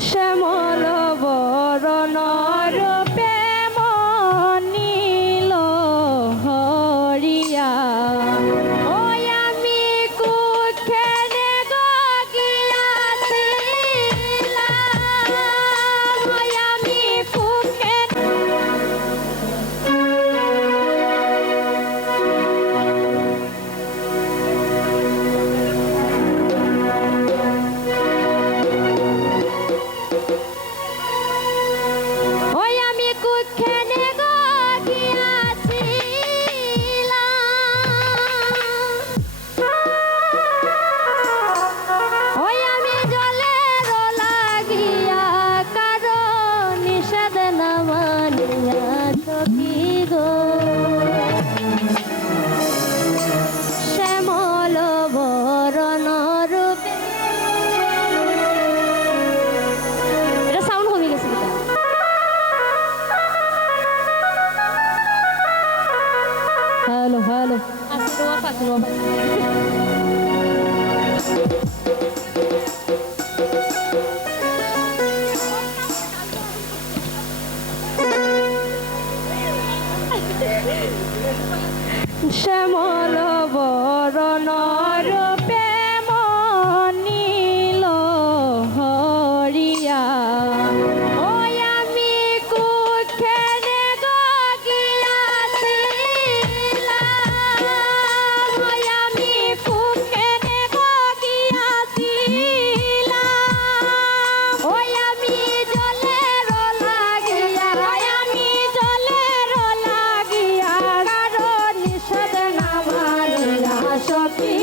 শ্যামল বরণ রূপে মনিল হরিয়া ওই আমি কুক্ষেরে গিয়াছিলাম ওই আমি কুক্ষে শ্যামল বরণ রূপে এটা সাউন্ড কমে গেছে হ্যালো হ্যালো শ্যামল বরণ রূপে মনিল হরিয়া ওই আমি কুক্ষেরে গিয়াছিলাম ওই আমি কুক্ষেরে গিয়াছিলাম ওই আমি জলের লাগিয়া ওই আমি জলের লাগিয়া কারণ নিষেধ না মানিয়া সখী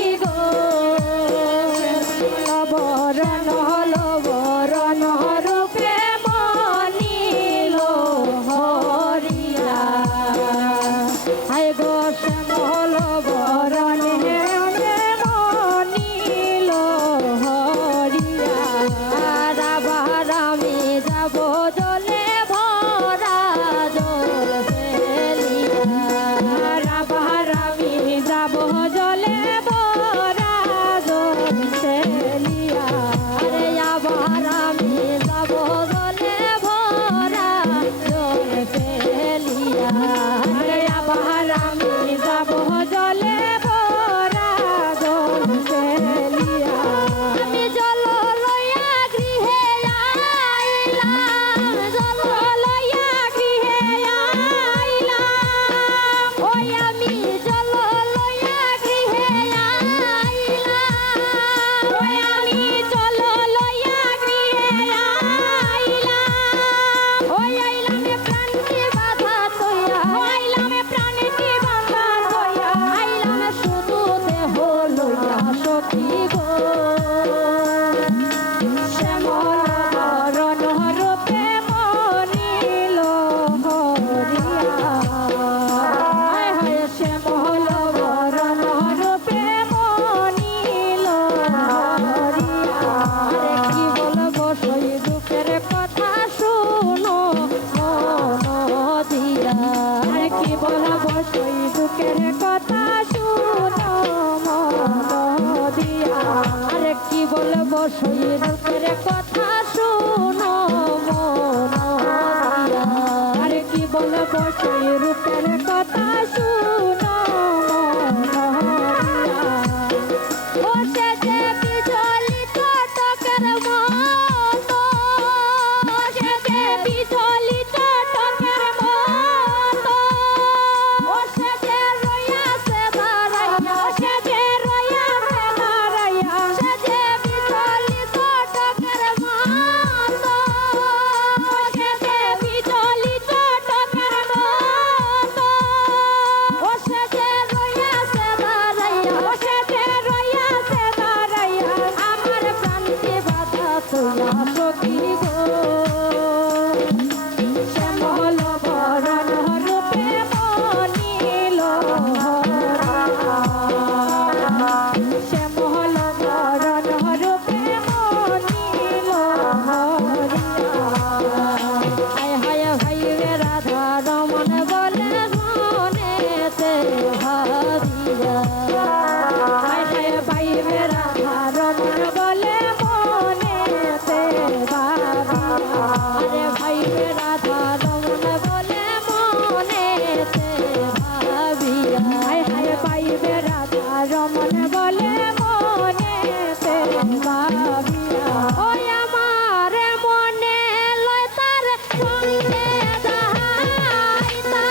পাইবে রাধা রমন বলে মনেতে ভাবিয়া ওই আমার মনে লয় তার সঙ্গে যাইতা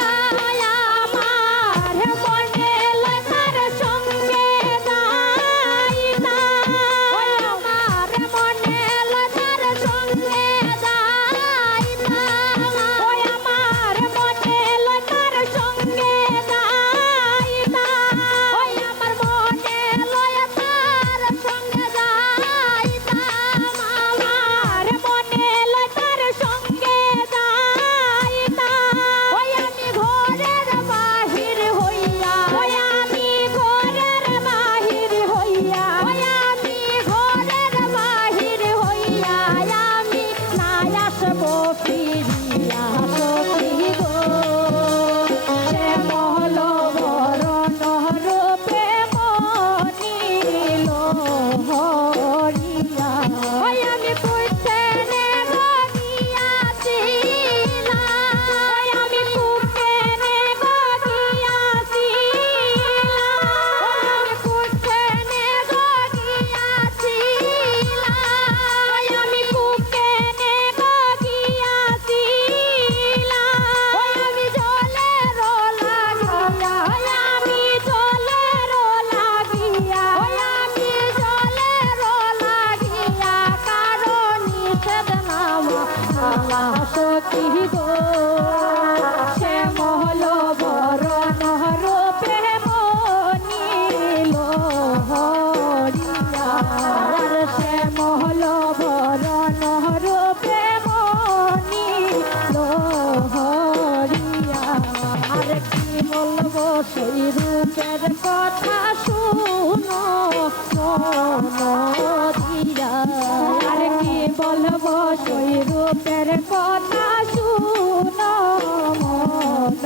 আমার মনে লয় তার সঙ্গে যাইতা ওই আমার মনে লয় তার সঙ্গে যাইতা ওই আমার মনে লয় তার সঙ্গে যাইতা ওই আমার মনে লয় তার সঙ্গে যাইতা আমার মনে লয় তার সঙ্গে যাইতা ওই আমি ঘরের বাহির হইয়া ওই আমি ঘরের বাহির হইয়া ওই আমি ঘরের বাহির হইয়া আমি নাই আসবো ফিরিয়া সখী গো সে মহল বরণ রূপে মনিল হরিয়া ওই আমি পুইতে নে গিয়াছিলাম ওই আমি পুইতে নে গিয়াছিলাম ওই আমি পুইতে নে গিয়াছিলাম ওই আমি পুইতে নে গিয়াছিলাম ওই আমি জলের লাগিয়া ওই আমি জলের লাগিয়া ওই আমি জলের লাগিয়া কারণ নিষেধ নাম সখী গো সে মহল বরণ রূপে মনিল হরিয়া আর সে মহল বরণ রূপে মনিল হরিয়া আর কি বলবো সেই রূপের কথা শুনো মন দিয়া আর কি বলবো সেই রূপের কথা শুনো মন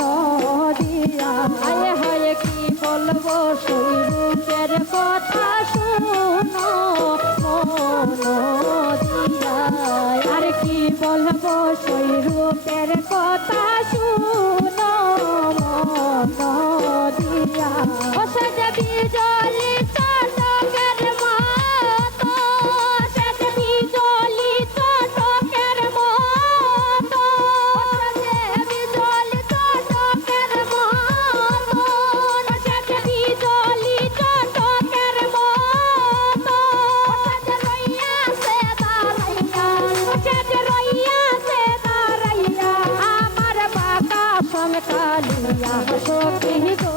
দিয়া হায় হায় কি বলবো সেই রূপের কথা শুনো মন দিয়া আর কি বলবো সেই রূপের কথা শুনো মন দিয়া ও সে যে বিজলি চটকের মতো সে যে বিজলি চটকের মতো সে যে বিজলি চটকের মতো সে যে বিজলি চটকের মতো সে যে রইয়াছে দাঁড়াইয়া সে যে রইয়াছে দাঁড়াইয়া আমার বাঁকা সংকালিয়া সখী গো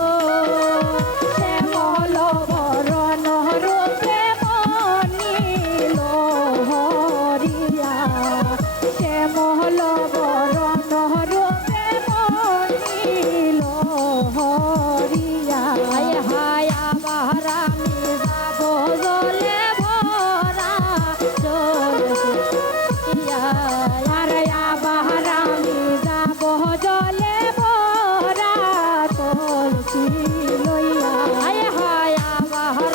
সে মহল বরণ রূপে মনিল হরিয়া সে মহল বরণ রূপে মনিল হরিয়া হায় হায় আবার আমি যাব জলে ভরা জল আর আবার আমি যাব জলে ভরা কলসি লইয়া হায় হায় আবার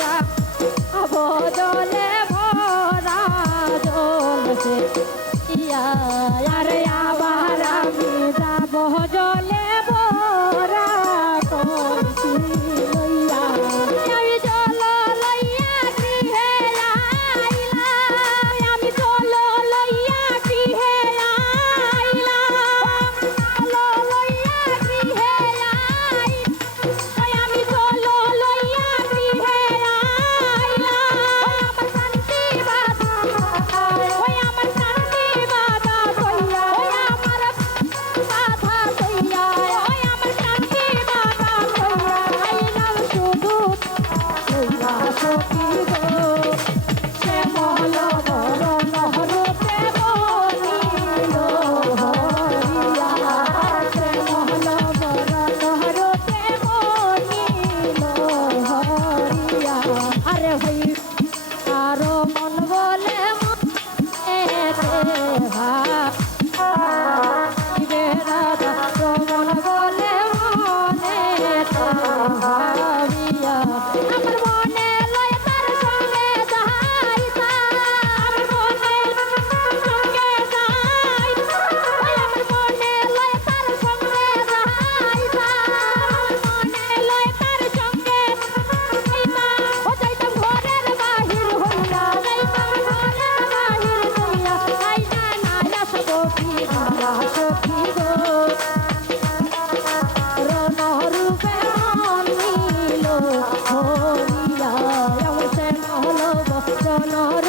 আব জলে ভরা জল ইয়া আর আবার আমি যাব জলে ভরা কলসি লইয়া আমি জল লইয়া গৃহে আইলাম আমি জল লইয়া গৃহে আইলাম জল লইয়া গৃহে আইলাম আমি জল লইয়া গৃহে আইলাম আমার শান্তি বাধা ওই আমার শান্তি বাধা কইয়া ওই আমার বাধা কইয়া ওই আমার শান্তি বাধা কইয়া আইলাম শুধু কইয়া সখী গো সে মহল বরণ রূপে মনিল হরিয়া সে মহল বরণ রূপে মনিল হরিয়া আরে হই আরো মন বলে মনে রাধা রমন বলে মনে ভাবিয়া আমার মনে লয় তার সঙ্গে যাইতা আমার মনে সঙ্গে যাইতা ওই আমার মনে লয় তার সঙ্গে যাইতা আমার মনে লয় তার সঙ্গে হরিয়া আমার শ্যামল বচন